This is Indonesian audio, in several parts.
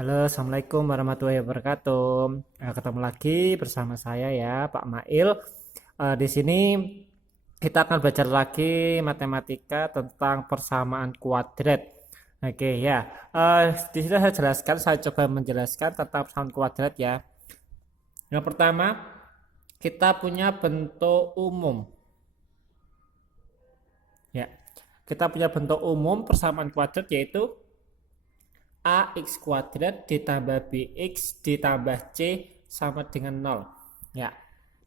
Halo, Assalamualaikum warahmatullahi wabarakatuh. Ketemu lagi bersama saya ya, Pak Mail. Di sini kita akan belajar lagi matematika tentang persamaan kuadrat. Oke ya, di sini saya coba menjelaskan tentang persamaan kuadrat ya. Yang pertama, kita punya bentuk umum. Ya, kita punya bentuk umum persamaan kuadrat yaitu ax kuadrat ditambah bx ditambah c sama dengan 0. Ya.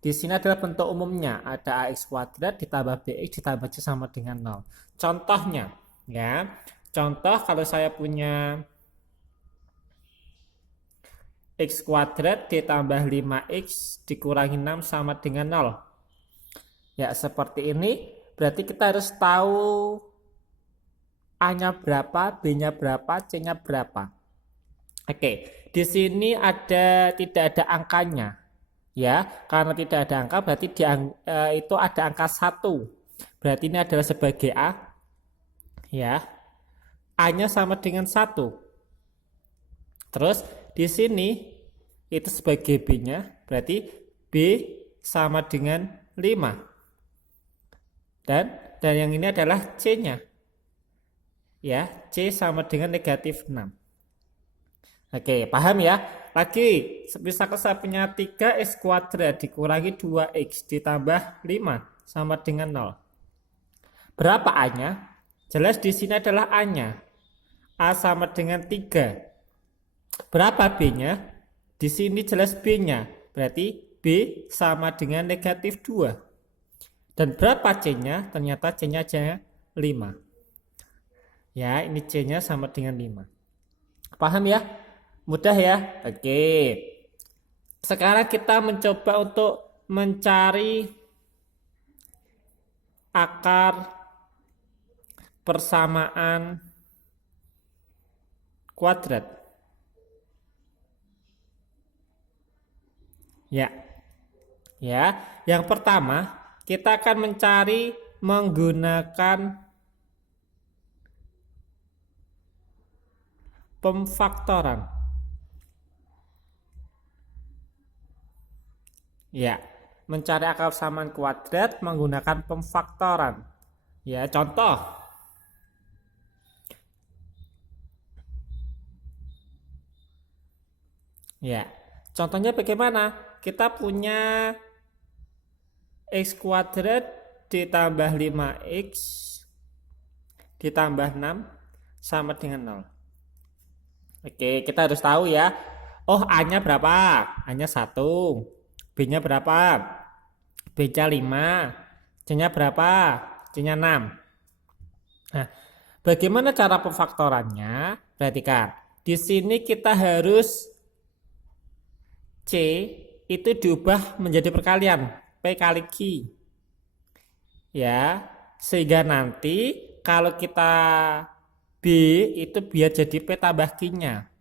Di sini adalah bentuk umumnya, ada ax kuadrat ditambah bx ditambah c sama dengan 0. Contohnya, ya. Contoh kalau saya punya x kuadrat ditambah 5x dikurangi 6 sama dengan 0. Ya, seperti ini. Berarti kita harus tahu A-nya berapa, B-nya berapa, C-nya berapa. Oke, di sini tidak ada angkanya. Ya, karena tidak ada angka berarti itu ada angka 1. Berarti ini adalah sebagai A. Ya. A-nya sama dengan 1. Terus di sini itu sebagai B-nya, berarti B sama dengan 5. Dan yang ini adalah C-nya. Ya, C sama dengan negatif 6. Oke, paham ya? Lagi, misalkan saya punya 3x kuadrat dikurangi 2x ditambah 5 sama dengan 0. Berapa A-nya? Jelas di sini adalah A-nya. A sama dengan 3. Berapa B-nya? Di sini jelas B-nya. Berarti B sama dengan negatif 2. Dan berapa C-nya? Ternyata C-nya aja 5. Ya, ini C-nya sama dengan 5. Paham ya? Mudah ya? Oke. Sekarang kita mencoba untuk mencari akar persamaan kuadrat. Ya. Ya, yang pertama kita akan mencari menggunakan pemfaktoran. Ya, mencari akar persamaan kuadrat menggunakan pemfaktoran. Ya, contoh. Ya, contohnya bagaimana? Kita punya x kuadrat ditambah 5x ditambah 6 sama dengan 0. Oke, kita harus tahu ya. Oh, A-nya berapa? A-nya 1. B-nya berapa? B-nya 5. C-nya berapa? C-nya 6. Nah, bagaimana cara pemfaktorannya? Perhatikan. Di sini kita harus C itu diubah menjadi perkalian. P kali Q. Ya, sehingga nanti kalau kita B itu biar jadi P tambah Q-nya.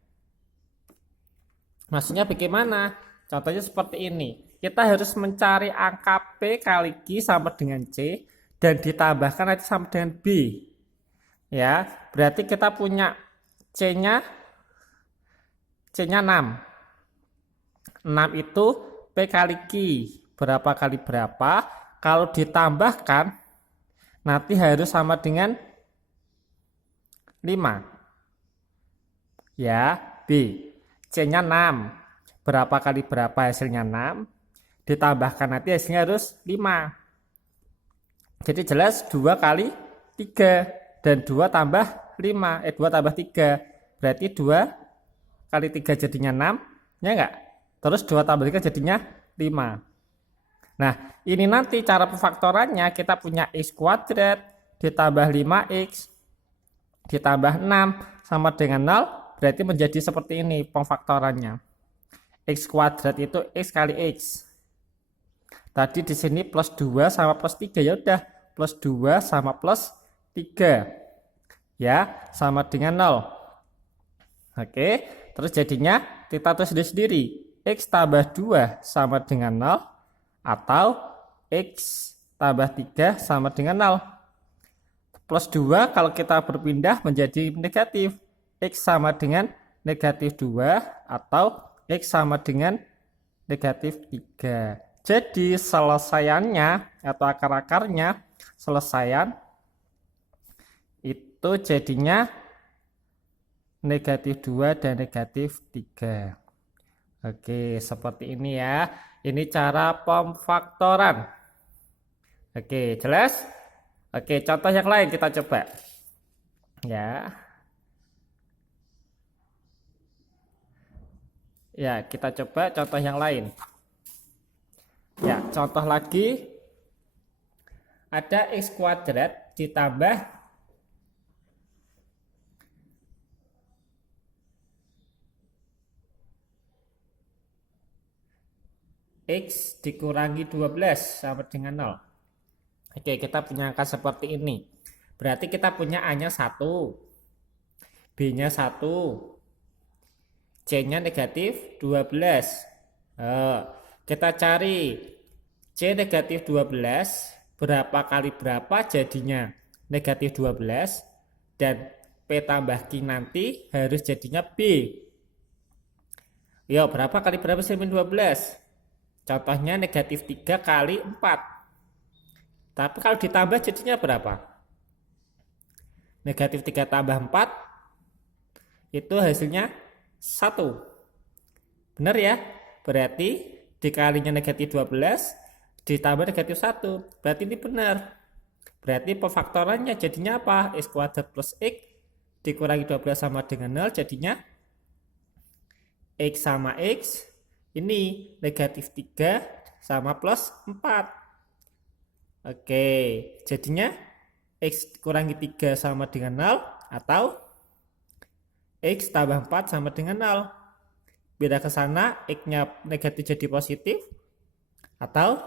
Maksudnya bagaimana? Contohnya seperti ini. Kita harus mencari angka P kali Q sama dengan C dan ditambahkan nanti sama dengan B. Ya, berarti kita punya C-nya 6. 6 itu P kali Q. Berapa kali berapa? Kalau ditambahkan nanti harus sama dengan 5. Ya, B. C-nya 6. Berapa kali berapa hasilnya 6. Ditambahkan nanti hasilnya harus 5. Jadi jelas 2 kali 3. Dan 2 tambah 5. 2 tambah 3. Berarti 2 kali 3 jadinya 6. Ya enggak? Terus 2 tambah 3 jadinya 5. Nah, ini nanti cara pemfaktorannya kita punya x kuadrat ditambah 5x ditambah 6 sama dengan 0. Berarti menjadi seperti ini pemfaktorannya. X kuadrat itu x kali x. Tadi di sini plus 2 sama plus 3. Ya udah, plus 2 sama plus 3. Ya, sama dengan 0. Oke, terus jadinya kita tulis sendiri. X tambah 2 sama dengan 0 atau X tambah 3 sama dengan 0. Plus 2 kalau kita berpindah menjadi negatif. X sama dengan negatif 2 atau X sama dengan negatif 3. Jadi selesaiannya atau akar-akarnya selesaian itu jadinya negatif 2 dan negatif 3. Oke, seperti ini ya. Ini cara pemfaktoran. Oke, jelas? Oke, contoh yang lain kita coba. Ya. Ya, kita coba contoh yang lain. Ya, contoh lagi. Ada X kuadrat ditambah X dikurangi 12 sama dengan 0. Oke, kita punya angka seperti ini. Berarti kita punya A-nya 1, B-nya 1, C-nya negatif 12. Kita cari C negatif 12, berapa kali berapa jadinya negatif 12, dan P tambah Q nanti harus jadinya B. Yo, berapa kali berapa sih 12? Contohnya negatif 3 kali 4. Tapi kalau ditambah jadinya berapa? Negatif 3 tambah 4 itu hasilnya 1. Benar ya? Berarti dikalinya negatif 12 ditambah negatif 1. Berarti ini benar. Berarti pemfaktorannya jadinya apa? X kuadrat plus X dikurangi 12 sama dengan 0 jadinya X sama X. Ini negatif 3 sama plus 4. Oke, jadinya X kurangi 3 sama dengan 0 atau X tambah 4 sama dengan 0. Beda ke sana, X-nya negatif jadi positif atau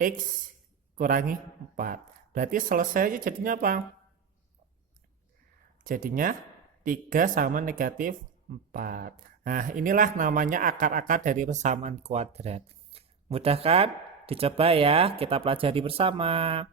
X kurangi 4. Berarti selesai jadinya apa? Jadinya 3 sama negatif 4. Nah, inilah namanya akar-akar dari persamaan kuadrat. Mudah kan? Dicoba ya, kita pelajari bersama.